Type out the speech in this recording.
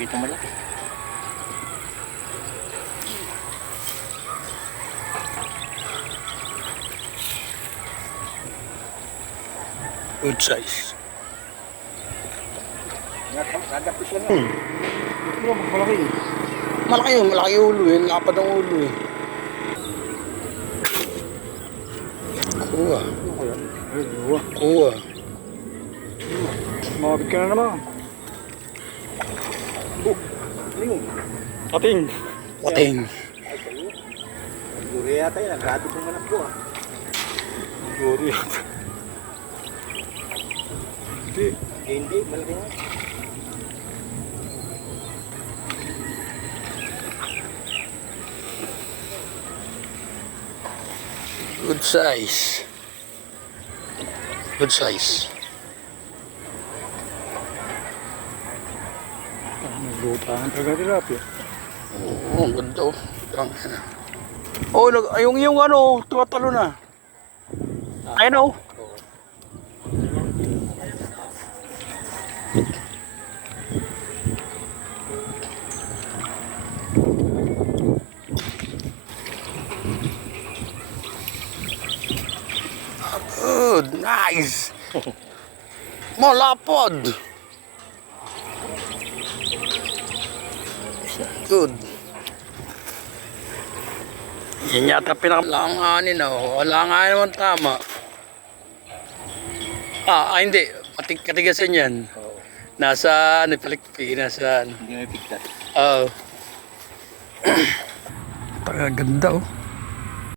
Dito malaki. Good size. Nagapis lang yan. Ito, malaki. Malaki yun, malaki yung ulo eh. Lapad ang ulo eh. Kuha. Ay, buwa. Kuha. Mabit ka na naman. Ayun. Ating. Pating. Yuri yata yan. Nagado kong anak ko ah. Yuri yata. Hindi. Malaki nga. Good size. Good size. Naglutahan talaga tilapia. Oo, ang ganda oh. Oh, yung ano, tumatalo na. Ayun oh. Good, nice. Malapad. Good. Yan yata pinakalanganin oh. Wala nga naman tama. Hindi. Katigasan yan. Nasa ano, palikpi, nasa ano. Hindi may pigtas. Oo. Ganda oh.